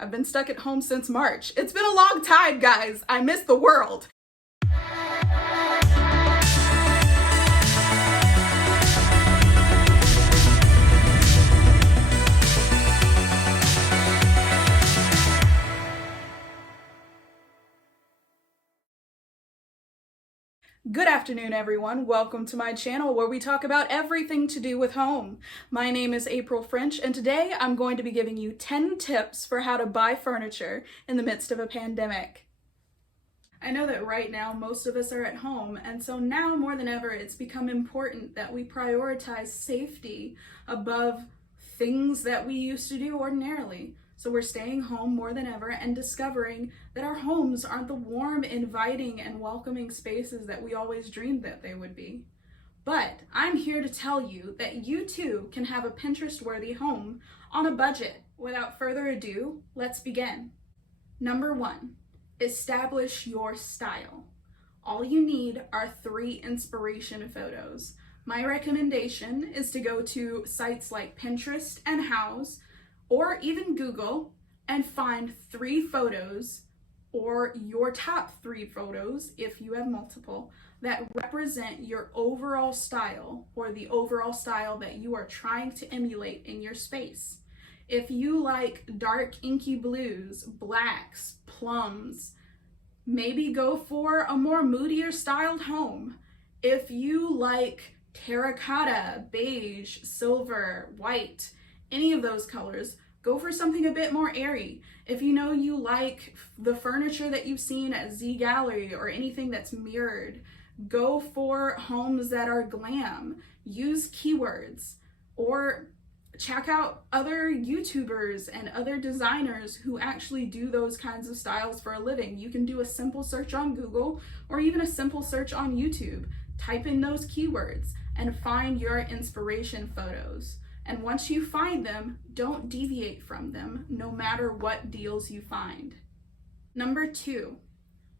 I've been stuck at home since March. It's been a long time, guys. I miss the world. Good afternoon, everyone. Welcome to my channel where we talk about everything to do with home. My name is April French, and today I'm going to be giving you 10 tips for how to buy furniture in the midst of a pandemic. I know that right now most of us are at home, and so now more than ever it's become important that we prioritize safety above things that we used to do ordinarily. So we're staying home more than ever and discovering that our homes aren't the warm, inviting, and welcoming spaces that we always dreamed that they would be. But I'm here to tell you that you too can have a Pinterest-worthy home on a budget. Without further ado, let's begin. Number 1, establish your style. All you need are 3 inspiration photos. My recommendation is to go to sites like Pinterest and Houzz, or even Google, and find 3 photos, or your top 3 photos if you have multiple, that represent your overall style or the overall style that you are trying to emulate in your space. If you like dark inky blues, blacks, plums, maybe go for a more moodier styled home. If you like terracotta, beige, silver, white, any of those colors, go for something a bit more airy. If you know you like the furniture that you've seen at Z Gallery or anything that's mirrored, go for homes that are glam. Use keywords, or check out other YouTubers and other designers who actually do those kinds of styles for a living. You can do a simple search on Google or even a simple search on YouTube. Type in those keywords and find your inspiration photos. And once you find them, don't deviate from them, no matter what deals you find. Number 2,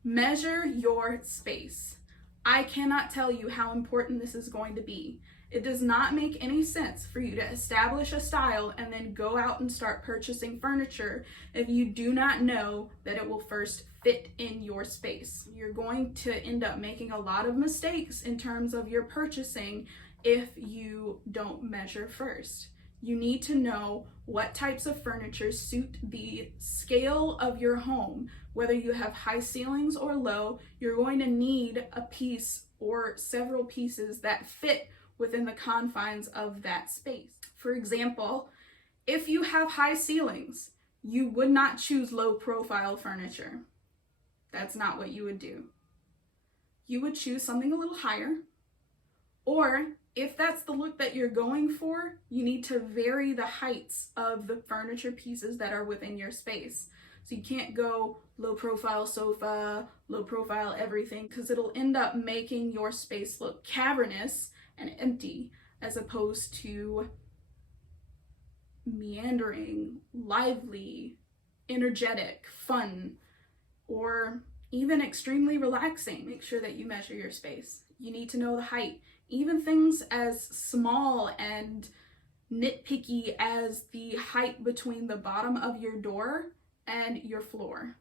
measure your space. I cannot tell you how important this is going to be. It does not make any sense for you to establish a style and then go out and start purchasing furniture if you do not know that it will first fit in your space. You're going to end up making a lot of mistakes in terms of your purchasing if you don't measure first. You need to know what types of furniture suit the scale of your home. Whether you have high ceilings or low, you're going to need a piece or several pieces that fit within the confines of that space. For example, if you have high ceilings, you would not choose low profile furniture. That's not what you would do. You would choose something a little higher, or if that's the look that you're going for, you need to vary the heights of the furniture pieces that are within your space. So you can't go low profile sofa, low profile everything, because it'll end up making your space look cavernous and empty, as opposed to meandering, lively, energetic, fun, or even extremely relaxing. Make sure that you measure your space. You need to know the height. Even things as small and nitpicky as the height between the bottom of your door and your floor.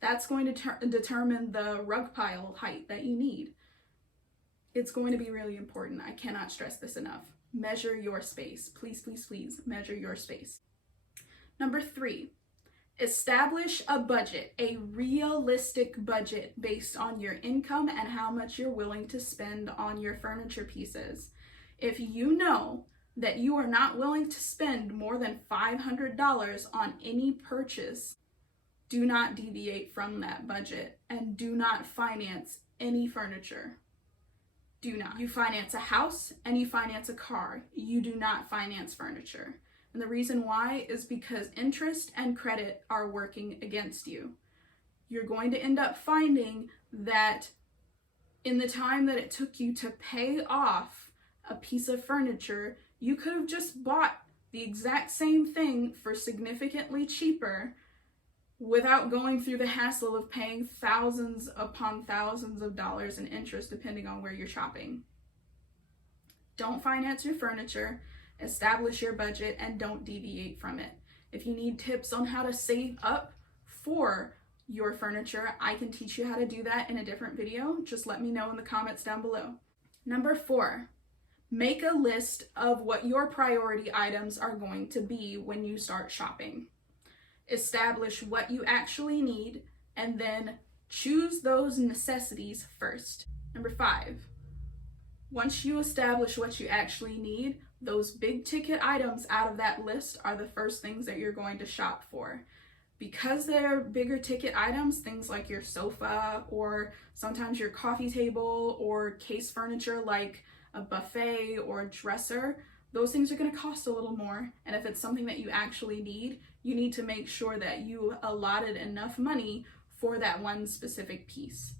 That's going to determine the rug pile height that you need. It's going to be really important. I cannot stress this enough. Measure your space. Please, please, please measure your space. Number 3, establish a budget, a realistic budget based on your income and how much you're willing to spend on your furniture pieces. If you know that you are not willing to spend more than $500 on any purchase, do not deviate from that budget and do not finance any furniture. Do not. You finance a house and you finance a car. You do not finance furniture. And the reason why is because interest and credit are working against you. You're going to end up finding that in the time that it took you to pay off a piece of furniture, you could have just bought the exact same thing for significantly cheaper without going through the hassle of paying thousands upon thousands of dollars in interest depending on where you're shopping. Don't finance your furniture, establish your budget, and don't deviate from it. If you need tips on how to save up for your furniture, I can teach you how to do that in a different video. Just let me know in the comments down below. Number 4, make a list of what your priority items are going to be when you start shopping. Establish what you actually need and then choose those necessities first. Number 5, once you establish what you actually need, those big ticket items out of that list are the first things that you're going to shop for. Because they're bigger ticket items, things like your sofa or sometimes your coffee table or case furniture like a buffet or a dresser, those things are going to cost a little more. And if it's something that you actually need, you need to make sure that you allotted enough money for that one specific piece.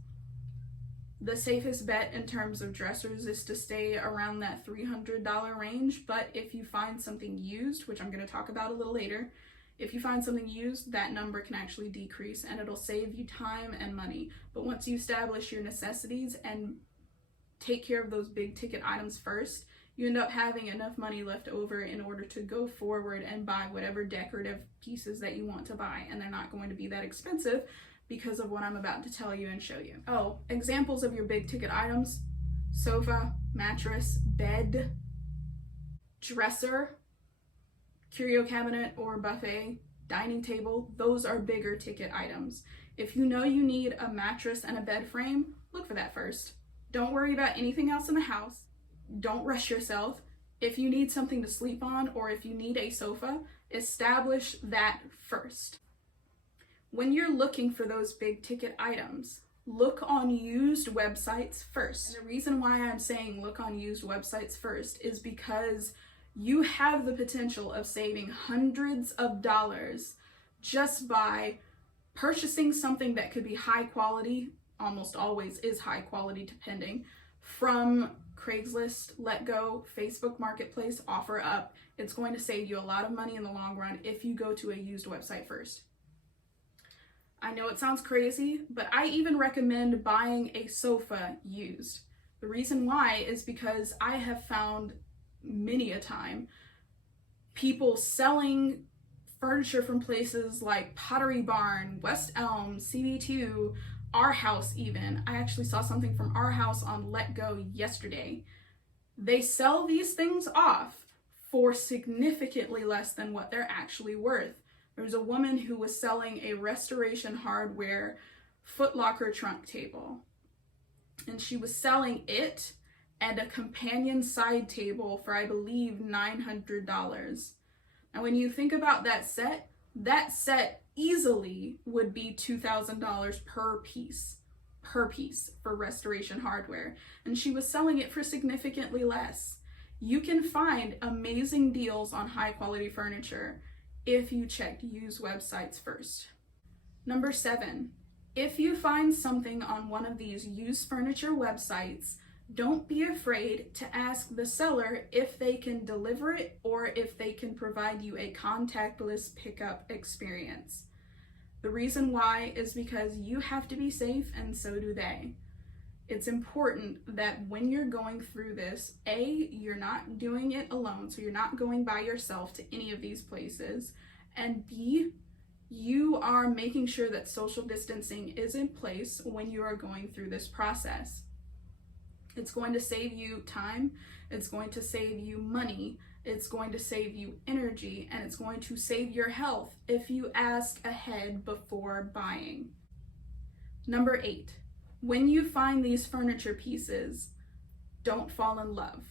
The safest bet in terms of dressers is to stay around that $300 range, but if you find something used, which I'm going to talk about a little later, if you find something used, that number can actually decrease and it'll save you time and money. But once you establish your necessities and take care of those big ticket items first, you end up having enough money left over in order to go forward and buy whatever decorative pieces that you want to buy. And they're not going to be that expensive because of what I'm about to tell you and show you. Oh, examples of your big ticket items: sofa, mattress, bed, dresser, curio cabinet or buffet, dining table. Those are bigger ticket items. If you know you need a mattress and a bed frame, look for that first. Don't worry about anything else in the house. Don't rush yourself. If you need something to sleep on or if you need a sofa, establish that first. When you're looking for those big ticket items, look on used websites first. And the reason why I'm saying look on used websites first is because you have the potential of saving hundreds of dollars just by purchasing something that could be high quality, almost always is high quality depending, from Craigslist, Letgo, Facebook Marketplace, OfferUp. It's going to save you a lot of money in the long run if you go to a used website first. I know it sounds crazy, but I even recommend buying a sofa used. The reason why is because I have found many a time people selling furniture from places like Pottery Barn, West Elm, CB2, Our House even. I actually saw something from Our House on Letgo yesterday. They sell these things off for significantly less than what they're actually worth. There was a woman who was selling a Restoration Hardware Foot Locker trunk table, and she was selling it and a companion side table for, I believe, $900. And when you think about that set easily would be $2,000 per piece for Restoration Hardware. And she was selling it for significantly less. You can find amazing deals on high quality furniture if you checked used websites first. Number 7, if you find something on one of these used furniture websites, don't be afraid to ask the seller if they can deliver it or if they can provide you a contactless pickup experience. The reason why is because you have to be safe and so do they. It's important that when you're going through this, A, you're not doing it alone, so you're not going by yourself to any of these places, and B, you are making sure that social distancing is in place when you are going through this process. It's going to save you time, it's going to save you money, it's going to save you energy, and it's going to save your health if you ask ahead before buying. Number 8, when you find these furniture pieces, don't fall in love.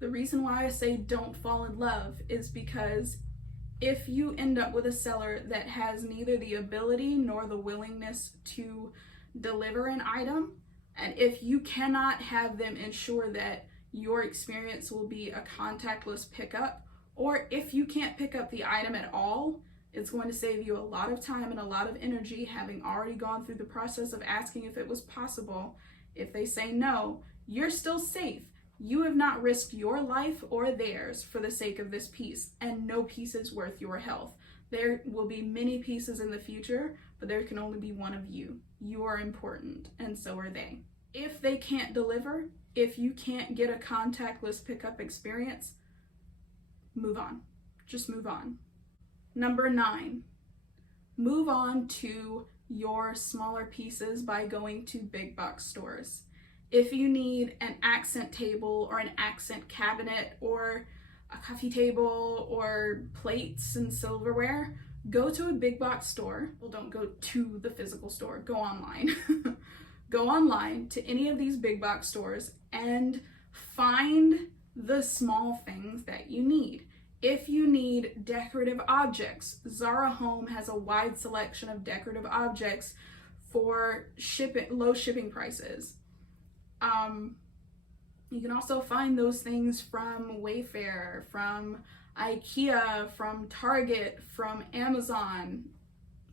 The reason why I say don't fall in love is because if you end up with a seller that has neither the ability nor the willingness to deliver an item, and if you cannot have them ensure that your experience will be a contactless pickup, or if you can't pick up the item at all, it's going to save you a lot of time and a lot of energy having already gone through the process of asking if it was possible. If they say no, you're still safe. You have not risked your life or theirs for the sake of this piece, and no piece is worth your health. There will be many pieces in the future, but there can only be one of you. You are important, and so are they. If they can't deliver, if you can't get a contactless pickup experience, move on. Just move on. Number 9, move on to your smaller pieces by going to big box stores. If you need an accent table or an accent cabinet or a coffee table or plates and silverware, go to a big box store. Well, don't go to the physical store, go online. Go online to any of these big box stores and find the small things that you need. If you need decorative objects, Zara Home has a wide selection of decorative objects for low shipping prices. You can also find those things from Wayfair, from IKEA, from Target, from Amazon.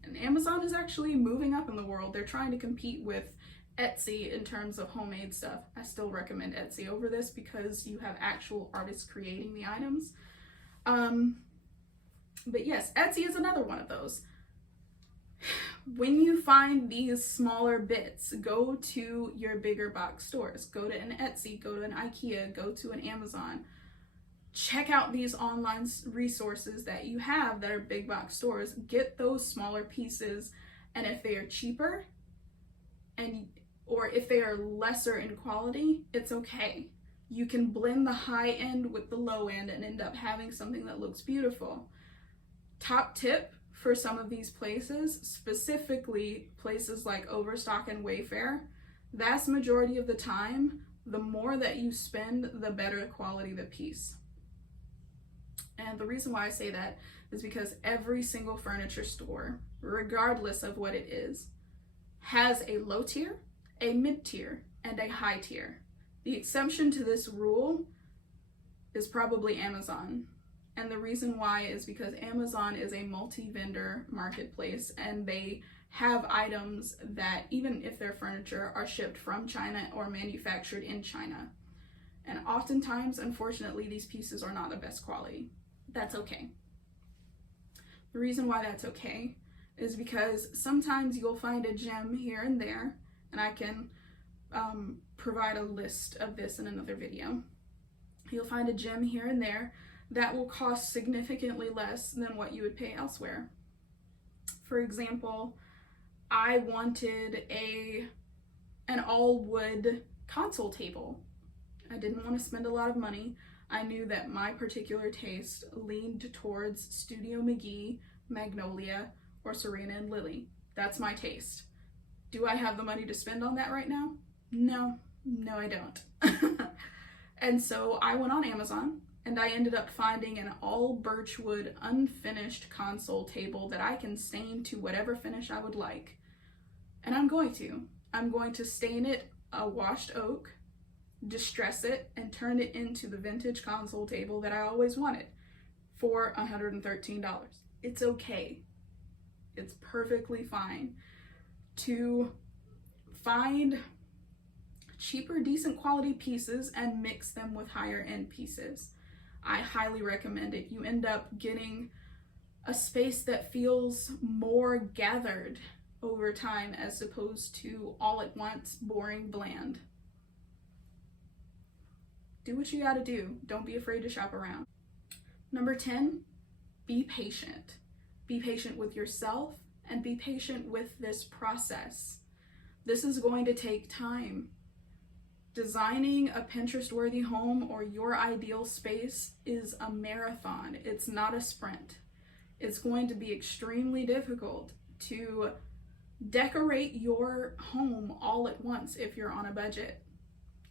And Amazon is actually moving up in the world. They're trying to compete with Etsy in terms of homemade stuff. I still recommend Etsy over this because you have actual artists creating the items. But yes, Etsy is another one of those. When you find these smaller bits, go to your bigger box stores. Go to an Etsy, go to an IKEA, go to an Amazon. Check out these online resources that you have that are big box stores. Get those smaller pieces, and if they are cheaper or if they are lesser in quality, it's okay. You can blend the high end with the low end and end up having something that looks beautiful. Top tip for some of these places, specifically places like Overstock and Wayfair, vast majority of the time, the more that you spend, the better the quality of the piece. And the reason why I say that is because every single furniture store, regardless of what it is, has a low tier, a mid tier, and a high tier. The exception to this rule is probably Amazon. And the reason why is because Amazon is a multi-vendor marketplace, and they have items that, even if they're furniture, are shipped from China or manufactured in China. And oftentimes, unfortunately, these pieces are not the best quality. That's okay. The reason why that's okay is because sometimes you'll find a gem here and there, and I can provide a list of this in another video. You'll find a gem here and there that will cost significantly less than what you would pay elsewhere. For example, I wanted an all wood console table. I didn't want to spend a lot of money. I knew that my particular taste leaned towards Studio McGee, Magnolia, or Serena and Lily. That's my taste. Do I have the money to spend on that right now? No, I don't. And so I went on Amazon, and I ended up finding an all birchwood unfinished console table that I can stain to whatever finish I would like. And I'm going to stain it a washed oak, distress it, and turn it into the vintage console table that I always wanted for $113. It's okay. It's perfectly fine to find cheaper, decent quality pieces and mix them with higher end pieces. I highly recommend it. You end up getting a space that feels more gathered over time as opposed to all at once, boring, bland. Do what you gotta do. Don't be afraid to shop around. Number 10, be patient. Be patient with yourself and be patient with this process. This is going to take time. Designing a Pinterest-worthy home or your ideal space is a marathon. It's not a sprint. It's going to be extremely difficult to decorate your home all at once if you're on a budget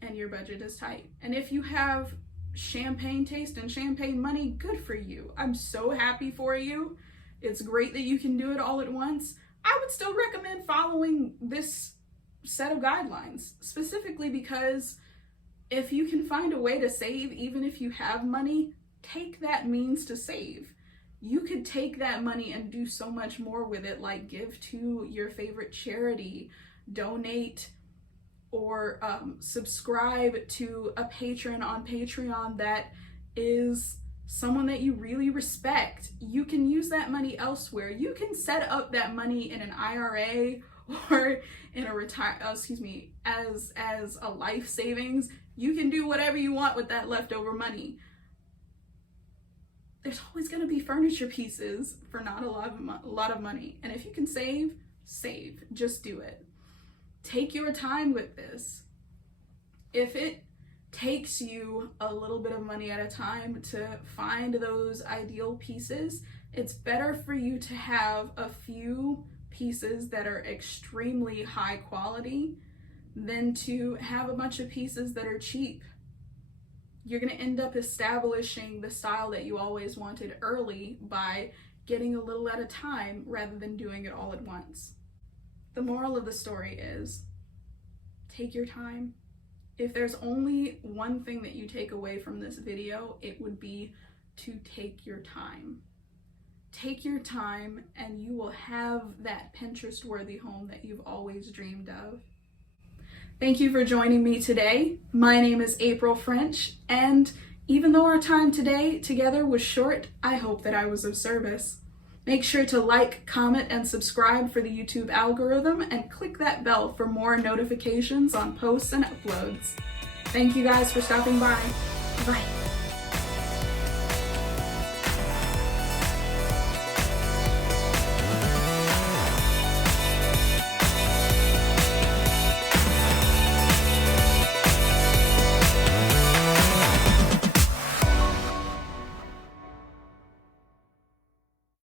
and your budget is tight. And if you have champagne taste and champagne money, good for you. I'm so happy for you. It's great that you can do it all at once. I would still recommend following this set of guidelines, specifically because if you can find a way to save, even if you have money, take that means to save. You could take that money and do so much more with it, like give to your favorite charity, donate, or subscribe to a patron on Patreon that is someone that you really respect. You can use that money elsewhere. You can set up that money in an IRA or in a as a life savings. You can do whatever you want with that leftover money. there's always going to be furniture pieces for not a lot of money. And if you can save, save. Just do it. Take your time with this. If it takes you a little bit of money at a time to find those ideal pieces, it's better for you to have a few pieces that are extremely high quality than to have a bunch of pieces that are cheap. You're going to end up establishing the style that you always wanted early by getting a little at a time rather than doing it all at once. The moral of the story is, take your time. If there's only one thing that you take away from this video, it would be to take your time. Take your time and you will have that Pinterest-worthy home that you've always dreamed of. Thank you for joining me today. My name is April French, and even though our time today together was short, I hope that I was of service. Make sure to like, comment, and subscribe for the YouTube algorithm, and click that bell for more notifications on posts and uploads. Thank you guys for stopping by. Bye.